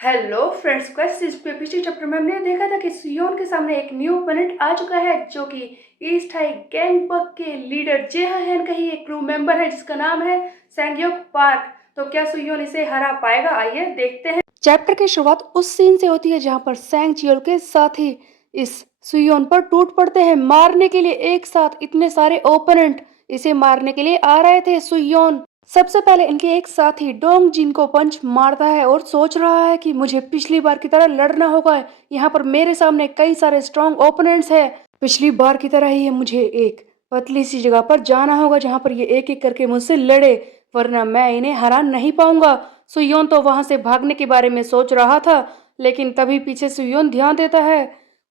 Hello friends, quest इस पे पिछले चैप्टर में हमने देखा था कि सुयोन के सामने एक न्यू ओपोनेंट आ चुका है जो कि ईस्ट हाई गैंगबक के लीडर जेहन का ही एक क्रू मेंबर है जिसका नाम है सैंगयोक पार्क। तो क्या सुयोन इसे हरा पाएगा? आइए देखते हैं। चैप्टर की शुरुआत उस सीन से होती है जहां पर सैंग चियोल के साथी इस सुयोन पर टूट पड़ते हैं मारने के लिए। एक साथ इतने सारे ओपोनेंट इसे मारने के लिए आ रहे थे। सुयोन सबसे पहले इनके एक साथी डोंग जिन को पंच मारता है और सोच रहा है कि मुझे पिछली बार की तरह लड़ना होगा। यहाँ पर मेरे सामने कई सारे स्ट्रॉन्ग ओपोनेंट्स हैं। पिछली बार की तरह ही मुझे एक पतली सी जगह पर जाना होगा जहाँ पर ये एक एक करके मुझसे लड़े, वरना मैं इन्हें हरा नहीं पाऊंगा। सुयोन तो वहां से भागने के बारे में सोच रहा था, लेकिन तभी पीछे सुयोन ध्यान देता है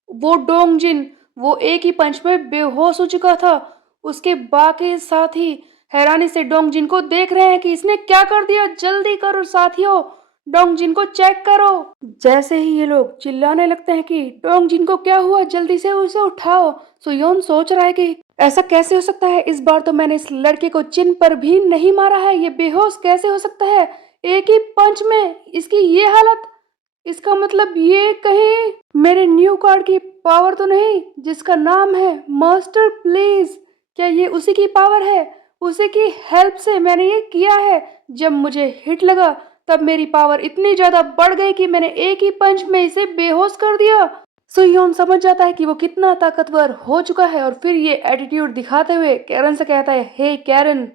वो डोंग जिन वो एक ही पंच में बेहोश हो चुका था। उसके बाकी साथी हैरानी से डोंगजिन को देख रहे हैं कि इसने क्या कर दिया। जल्दी करो साथियों, डोंगजिन को चेक करो। जैसे ही ये लोग चिल्लाने लगते हैं कि डोंगजिन को क्या हुआ, जल्दी से उसे उठाओ। सुयोन सोच रहा है कि ऐसा कैसे हो सकता है, इस बार तो मैंने इस लड़के को चिन पर भी नहीं मारा है, ये बेहोश कैसे हो सकता है एक ही पंच में इसकी ये हालत। इसका मतलब ये कहीं मेरे न्यू कार्ड की पावर तो नहीं जिसका नाम है मास्टर प्लीज? क्या ये उसी की पावर है? उसी की हेल्प से मैंने ये किया है। जब मुझे हिट लगा तब मेरी पावर इतनी ज्यादा बढ़ गई कि मैंने एक ही पंच में इसे बेहोश कर दिया। सुयोन समझ जाता है कि वो कितना ताकतवर हो चुका है और फिर ये एटीट्यूड दिखाते हुए कैरन से कहता है, हे कैरन।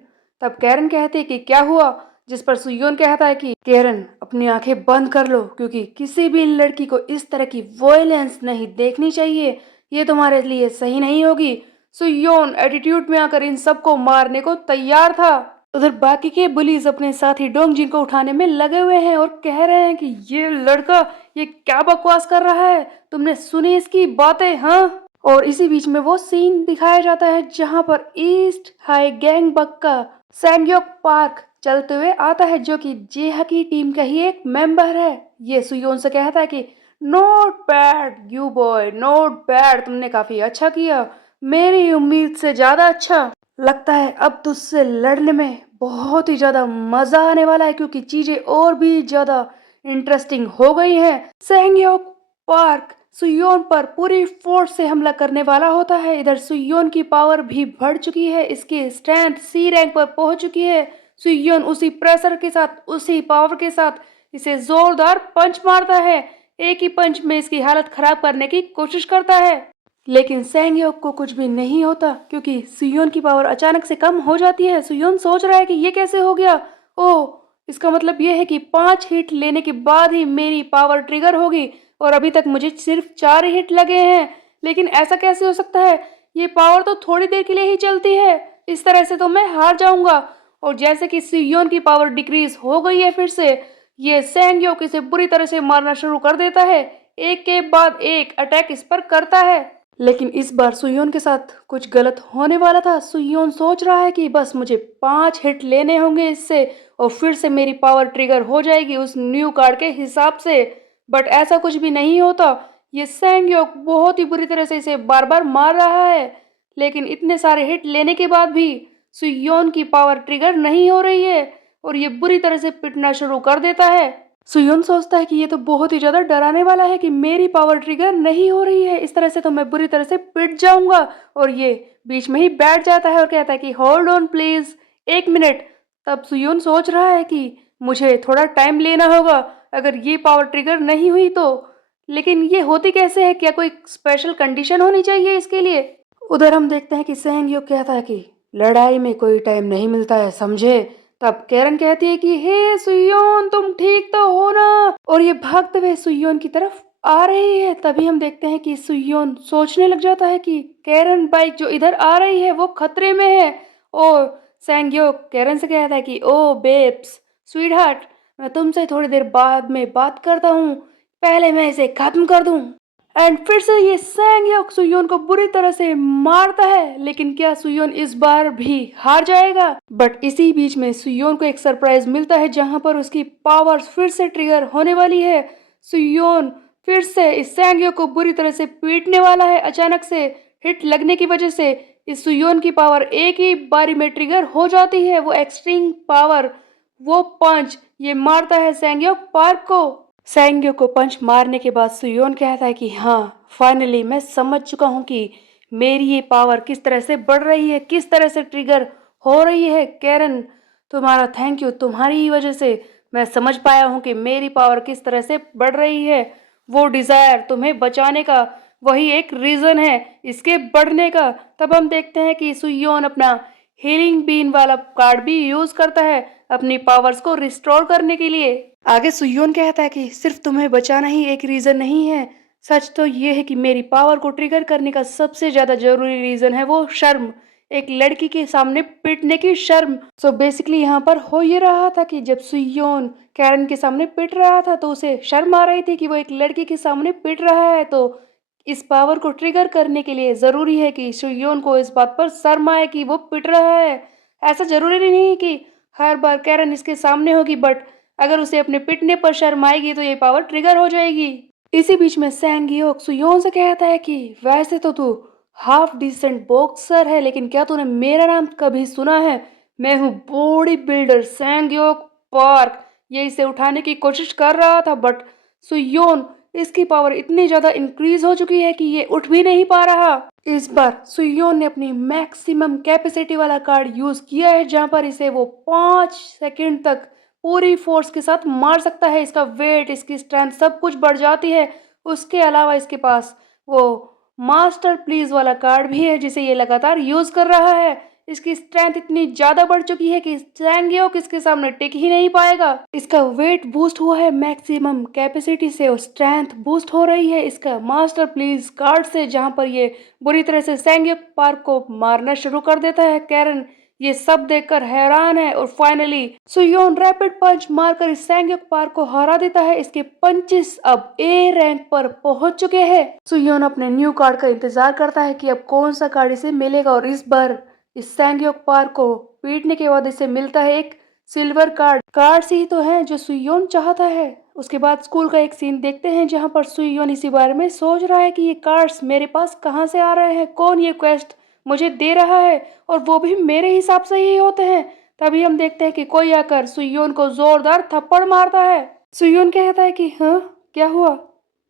तब कैरन कहती है कि क्या हुआ, जिस पर सुयोन कहता है कि कैरन अपनी आंखें बंद कर लो, क्योंकि किसी भी लड़की को इस तरह की वॉयलेंस नहीं देखनी चाहिए, ये तुम्हारे लिए सही नहीं होगी। सुयोन एटीट्यूड में आकर इन सबको मारने को तैयार था। उधर बाकी के बुलीज अपने साथी डोंगजिन को उठाने में लगे हुए हैं और कह रहे हैं कि ये लड़का ये क्या बकवास कर रहा है, तुमने सुनी इसकी बातें? हाँ। और इसी बीच में वो सीन दिखाया जाता है जहां पर ईस्ट हाई गैंगबक का सैंगयोक पार्क चलते हुए आता है जो कि जेहा की टीम का ही एक मेंबर है। ये सुयोन से कहता है कि not bad you boy, not bad, तुमने काफी अच्छा किया, मेरी उम्मीद से ज्यादा अच्छा। लगता है अब तुझसे लड़ने में बहुत ही ज्यादा मजा आने वाला है, क्योंकि चीजें और भी ज्यादा इंटरेस्टिंग हो गई हैं। सैंगयोक पार्क सुयोन पर पूरी फोर्स से हमला करने वाला होता है। इधर सुयोन की पावर भी बढ़ चुकी है, इसकी स्ट्रेंथ सी रैंक पर पहुंच चुकी है। सुयोन उसी प्रेशर के साथ उसी पावर के साथ इसे जोरदार पंच मारता है। एक ही पंच में इसकी हालत खराब करने की कोशिश करता है, लेकिन सैंगयोक को कुछ भी नहीं होता क्योंकि सुयोन की पावर अचानक से कम हो जाती है। सुयोन सोच रहा है कि ये कैसे हो गया। ओह, इसका मतलब ये है कि 5 हिट लेने के बाद ही मेरी पावर ट्रिगर होगी और अभी तक मुझे सिर्फ 4 हिट लगे हैं। लेकिन ऐसा कैसे हो सकता है, ये पावर तो थोड़ी देर के लिए ही चलती है, इस तरह से तो मैं हार जाऊंगा। और जैसे कि सुयोन की पावर डिक्रीज हो गई है फिर से, ये सैंगयोक इसे बुरी तरह से मारना शुरू कर देता है। एक के बाद एक अटैक इस पर करता है, लेकिन इस बार सुयोन के साथ कुछ गलत होने वाला था। सुयोन सोच रहा है कि बस मुझे 5 हिट लेने होंगे इससे और फिर से मेरी पावर ट्रिगर हो जाएगी उस न्यू कार्ड के हिसाब से। बट ऐसा कुछ भी नहीं होता। ये सैंगयोक बहुत ही बुरी तरह से इसे बार बार मार रहा है, लेकिन इतने सारे हिट लेने के बाद भी सुयोन की पावर ट्रिगर नहीं हो रही है और ये बुरी तरह से पिटना शुरू कर देता है। सुयोन सोचता है कि ये तो बहुत ही ज्यादा डराने वाला है कि मेरी पावर ट्रिगर नहीं हो रही है, इस तरह से तो मैं बुरी तरह से पिट जाऊंगा। और ये बीच में ही बैठ जाता है और कहता है कि होल्ड ऑन प्लीज, 1 मिनट। तब सुयोन सोच रहा है कि मुझे थोड़ा टाइम लेना होगा अगर ये पावर ट्रिगर नहीं हुई तो। लेकिन ये होती कैसे है, क्या कोई स्पेशल कंडीशन होनी चाहिए इसके लिए? उधर हम देखते हैं कि सेंगयो कहता है कि लड़ाई में कोई टाइम नहीं मिलता है, समझे? तब कैरन कहती है कि हे सुयोन, तुम ठीक तो हो ना? और ये भागते हुए सुयोन की तरफ आ रही है। तभी हम देखते हैं कि सुयोन सोचने लग जाता है कि कैरन बाइक जो इधर आ रही है वो खतरे में है। और सैंगयो कैरन से कहता है कि ओ बेब्स, स्वीट हार्ट, मैं तुमसे थोड़ी देर बाद में बात करता हूँ, पहले मैं इसे खत्म कर दूं। एंड फिर से ये सैंगयोक सुयोन को बुरी तरह से मारता है, लेकिन क्या सुयोन इस बार भी हार जाएगा? बट इसी बीच में सुयोन को एक सरप्राइज मिलता है जहां पर उसकी पावर्स फिर से ट्रिगर होने वाली है। सुयोन फिर से इस सैंगयोक को बुरी तरह से पीटने वाला है। अचानक से हिट लगने की वजह से इस सुयोन की पावर एक ही बारी में ट्रिगर हो जाती है, वो एक्सट्रीम पावर, वो पंच ये मारता है सैंगयोक पार्क को। सैंग्यो को पंच मारने के बाद सुयोन कहता है कि हाँ, फाइनली मैं समझ चुका हूँ कि मेरी ये पावर किस तरह से बढ़ रही है, किस तरह से ट्रिगर हो रही है। कैरन, तुम्हारा थैंक यू, तुम्हारी ही वजह से मैं समझ पाया हूँ कि मेरी पावर किस तरह से बढ़ रही है। वो डिजायर तुम्हें बचाने का वही एक रीजन है इसके बढ़ने का। तब हम देखते हैं कि सुयोन अपना हीलिंग बीन वाला कार्ड भी यूज करता है अपनी पावर्स को रिस्टोर करने के लिए। आगे सुयोन कहता है कि सिर्फ तुम्हें बचाना ही एक रीजन नहीं है, सच तो ये है कि मेरी पावर को ट्रिगर करने का सबसे ज्यादा जरूरी रीजन है वो शर्म, एक लड़की के सामने पिटने की शर्म। सो बेसिकली यहाँ पर हो ये रहा था कि जब सुयोन कैरन के सामने पिट रहा था तो उसे शर्म आ रही थी कि वो एक लड़की के सामने पिट रहा है। तो इस पावर को ट्रिगर करने के लिए जरूरी है कि सुयोन को इस बात पर शर्म आए कि वो पिट रहा है। ऐसा जरूरी नहीं कि हर बार कैरन इसके सामने होगी, बट अगर उसे अपने पिटने पर शर्म आएगी तो ये पावर ट्रिगर हो जाएगी। इसी बीच में सैंगयोक सुयोन से कहता है कि वैसे तो तू हाफ डिसेंट बॉक्सर है, लेकिन क्या तूने मेरा नाम कभी सुना है? मैं हूँ बॉडी बिल्डर सैंगयोक पार्क। ये इसे उठाने की कोशिश कर रहा था, बट सुयोन इसकी पावर इतनी ज्यादा इंक्रीज हो चुकी है कि ये उठ भी नहीं पा रहा। इस बार सुयोन ने अपनी मैक्सिमम कैपेसिटी वाला कार्ड यूज किया है, जहां पर इसे वो 5 सेकंड तक पूरी फोर्स के साथ मार सकता है। इसका वेट, इसकी स्ट्रेंथ सब कुछ बढ़ जाती है। उसके अलावा इसके पास वो मास्टर प्लीज वाला कार्ड भी है जिसे ये लगातार यूज कर रहा है। इसकी स्ट्रेंथ इतनी ज्यादा बढ़ चुकी है कि सैंगयोक इसके सामने टिक ही नहीं पाएगा। इसका वेट बूस्ट हुआ है मैक्सिमम कैपेसिटी से और स्ट्रेंथ बूस्ट हो रही है इसका मास्टर प्लीज कार्ड से, जहां पर ये बुरी तरह से सैंगयोक पार्क को मारना शुरू कर देता है। कैरन ये सब देखकर हैरान है और फाइनली सुयोन रैपिड पंच मारकर इस सैंगयोक पार्क को हरा देता है। इसके पंचेस अब ए रैंक पर पहुंच चुके हैं। सुयोन अपने न्यू कार्ड का इंतजार करता है कि अब कौन सा कार्ड इसे मिलेगा, और इस बार इस सैंगयोक पार्क को पीटने के बाद इसे मिलता है एक सिल्वर कार्ड। कार्ड ही तो है जो सुयोन चाहता है। उसके बाद स्कूल का एक सीन देखते हैं जहां पर सुयोन इसी बारे में सोच रहा है कि ये कार्ड्स मेरे पास कहां से आ रहे हैं, कौन ये क्वेस्ट मुझे दे रहा है, और वो भी मेरे हिसाब से ही होते हैं। तभी हम देखते हैं कि कोई आकर सुयोन को जोरदार थप्पड़ मारता है। सुयोन कहता है कि हाँ, क्या हुआ?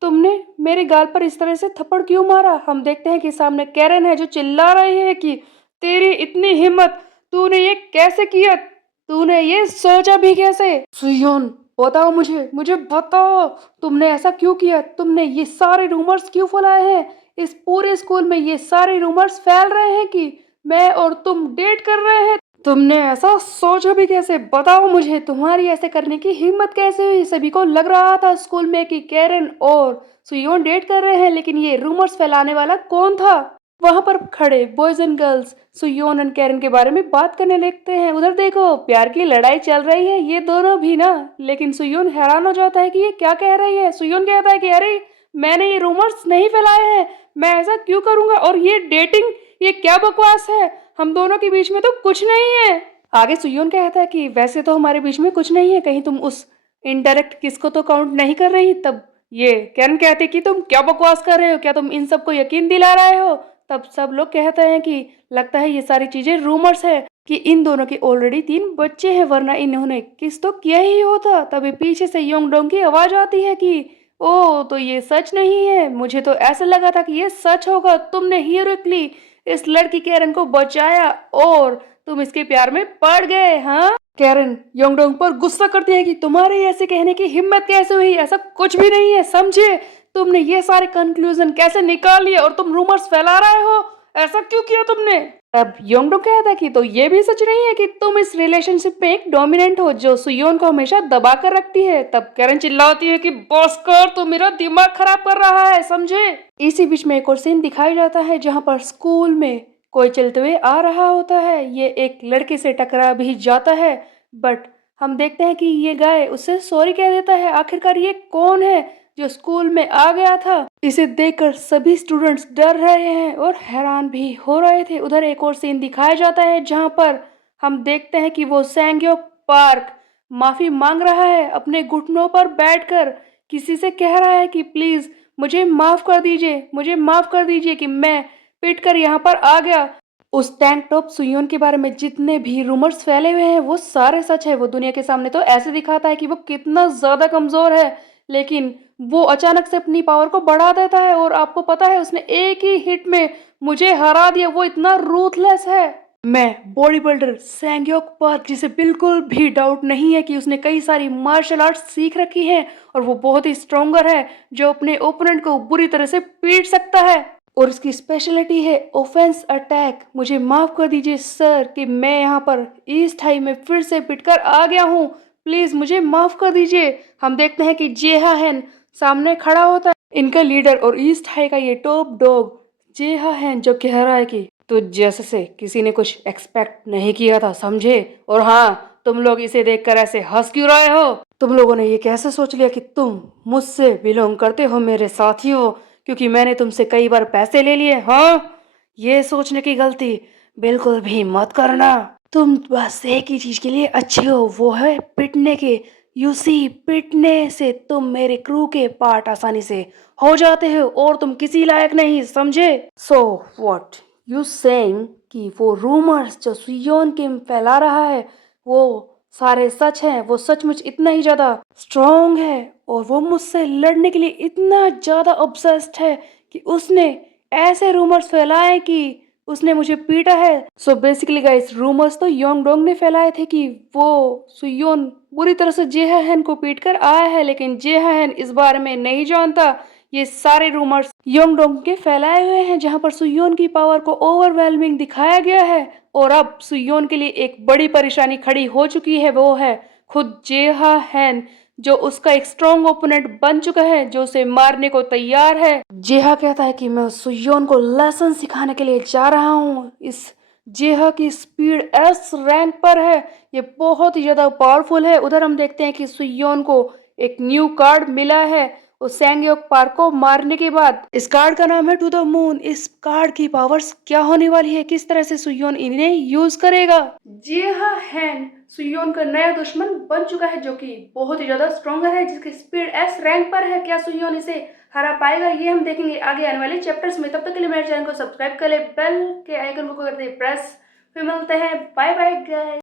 तुमने मेरे गाल पर इस तरह से थप्पड़ क्यों मारा? हम देखते हैं कि सामने कैरन है जो चिल्ला रही है कि तेरी इतनी हिम्मत, तूने ये कैसे किया, तूने ये सोचा भी कैसे? सुयोन, बताओ मुझे, मुझे बताओ, तुमने ऐसा क्यों किया? तुमने ये सारे रूमर्स क्यों फैलाए हैं? इस पूरे स्कूल में ये सारे रूमर्स फैल रहे हैं कि मैं और तुम डेट कर रहे हैं। तुमने ऐसा सोचा भी कैसे? बताओ मुझे, तुम्हारी ऐसे करने की हिम्मत कैसे हुई? सभी को लग रहा था स्कूल में कि कैरन और सुयोन डेट कर रहे हैं, लेकिन ये रूमर्स फैलाने वाला कौन था? वहां पर खड़े boys and girls Suyeon and Karen के बारे में बात करने लगते हैं। उधर देखो, प्यार की लड़ाई चल रही है ये दोनों भी ना। लेकिन सुयोन हैरान हो जाता है कि ये क्या कह रही है। सुयोन कहता है कि अरे, मैंने ये रूमर्स नहीं फैलाए हैं, मैं ऐसा क्यों करूंगा, और ये डेटिंग, ये क्या बकवास है, हम दोनों के बीच में तो कुछ नहीं है। आगे सुयोन कहता है कि वैसे तो हमारे बीच में कुछ नहीं है, कहीं तुम उस इनडायरेक्ट किस को तो काउंट नहीं कर रही। तब ये कैरन कहते कि तुम क्या बकवास कर रहे हो, क्या तुम इन सबको यकीन दिला रहे हो? तब सब लोग कहते हैं कि लगता है ये सारी चीजें रूमर्स है कि इन दोनों के ऑलरेडी 3 बच्चे हैं, वरना इन्होंने किस तो किया ही होता। तभी पीछे से योंगडोंग की आवाज आती है कि ओ, तो ये सच नहीं है, मुझे तो ऐसा लगा था कि ये सच होगा। तुमने हीरोइकली इस लड़की कैरन को बचाया और तुम इसके प्यार में पड़ गए। हाँ, कैरन योंगडोंग पर गुस्सा करती है कि तुम्हारे ऐसे कहने की हिम्मत कैसे हुई, ऐसा कुछ भी नहीं है, समझे? तुमने ये सारे कंक्लूजन कैसे निकाल लिए, और तुम रूमर्स फैला रहे हो, ऐसा क्यों किया तुमने? अब योंगडोंग कहता है कि तो ये भी सच नहीं है कि तुम इस रिलेशनशिप में एक डोमिनेंट हो जो सुयोन को हमेशा दबा कर रखती है। तब कैरन चिल्लाती है कि बस कर, तू मेरा दिमाग खराब कर रहा है, समझे? इसी बीच में एक और सीन दिखाया जाता है जहां पर स्कूल में कोई चलते हुए आ रहा होता है। ये एक लड़के से टकरा भी जाता है, बट हम देखते हैं कि ये गाय उससे सॉरी कह देता है। आखिरकार ये कौन है जो स्कूल में आ गया था? इसे देखकर सभी स्टूडेंट्स डर रहे हैं और हैरान भी हो रहे थे। उधर एक और सीन दिखाया जाता है जहां पर हम देखते हैं कि वो सैंगयोक पार्क माफी मांग रहा है, अपने घुटनों पर बैठकर किसी से कह रहा है कि प्लीज मुझे माफ कर दीजिए, मुझे माफ कर दीजिए कि मैं पीट कर यहाँ पर आ गया। उस टैंक टॉप सुयोन के बारे में जितने भी रूमर्स फैले हुए हैं वो सारे सच है। वो दुनिया के सामने तो ऐसे दिखाता है कि वो कितना ज्यादा कमजोर है, लेकिन वो अचानक से अपनी पावर को बढ़ा देता है और आपको पता है उसने एक ही हिट में मुझे हरा दिया। वो इतना रूथलेस है। मैं बॉडी बिल्डर सैंग्योक पार्क, जिसे बिल्कुल भी डाउट नहीं है कि उसने कई सारी मार्शल आर्ट्स सीख रखी हैं और वो बहुत ही स्ट्रोंगर है, जो अपने ओपोनेंट को बुरी तरह से पीट सकता है। और उसकी स्पेशलिटी है ऑफेंस अटैक। मुझे माफ कर दीजिए सर कि मैं यहाँ पर ईस्ट हाई में फिर से पिटकर आ गया हूँ। प्लीज मुझे माफ कर दीजिए। हम देखते हैं कि जेहा हैन सामने खड़ा होता है, इनका लीडर और ईस्ट हाई का ये टॉप डॉग जेहा हैन, जो कह रहा है कि तो जैसे से किसी ने कुछ एक्सपेक्ट नहीं किया था, समझे। और हाँ, तुम लोग इसे देखकर ऐसे हंस क्यों रहे हो? तुम लोगों ने ये कैसे सोच लिया कि तुम मुझसे बिलोंग करते हो, मेरे साथी हो, क्योंकि मैंने तुमसे कई बार पैसे ले लिए? हाँ, ये सोचने की गलती बिल्कुल भी मत करना। तुम बस एक ही चीज के लिए अच्छे हो, वो है पिटने के। यू सी, पिटने से तुम मेरे क्रू के पार्ट आसानी से हो जाते हो और तुम किसी लायक नहीं, समझे। सो व्हाट यू सेइंग कि वो रूमर्स जो सुयोन किम फैला रहा है वो सारे सच हैं? वो सचमुच इतना ही ज्यादा स्ट्रांग है और वो मुझसे लड़ने के लिए इतना ज्यादा ऑब्सेस्ड है कि उसने ऐसे रूमर्स फैलाए कि उसने मुझे पीटा है। सो बेसिकली गाइस, रूमर्स तो योंग डोंग ने फैलाए थे कि वो सुयोन बुरी तरह से जेहान को पीट कर आया है, लेकिन जेहान इस बारे में नहीं जानता। ये सारे रूमर्स योंग डोंग के फैलाए हुए हैं, जहां पर सुयोन की पावर को ओवरवेलमिंग दिखाया गया है। और अब सुयोन के लिए एक बड़ी परेशानी खड़ी हो चुकी है, वो है खुद जेहा हैन, जो उसका एक स्ट्रॉन्ग ओपोनेंट बन चुका है, जो उसे मारने को तैयार है। जेहा कहता है कि मैं सुयोन को लेसन सिखाने के लिए जा रहा हूँ। इस जेहा की स्पीड एस रैंक पर है, ये बहुत ही ज्यादा पावरफुल है। उधर हम देखते हैं कि सुयोन को एक न्यू कार्ड मिला है उस सैंगयोक पार्क को मारने के बाद। इस कार्ड का नाम है टू द मून। इस कार्ड की पावर्स क्या होने वाली है, किस तरह से सुयोन इन्हें यूज करेगा? जी हाँ, हैन सुयोन का नया दुश्मन बन चुका है, जो कि बहुत ही ज्यादा स्ट्रॉन्गर है, जिसकी स्पीड एस रैंक पर है। क्या सुयोन इसे हरा पाएगा, ये हम देखेंगे आगे आने वाले चैप्टर्स में। तब तक के लिए मेरे चैनल को सब्सक्राइब कर ले, बेल के आइकन को कर दे प्रेस। फिर मिलते हैं, बाय बाय गाइस।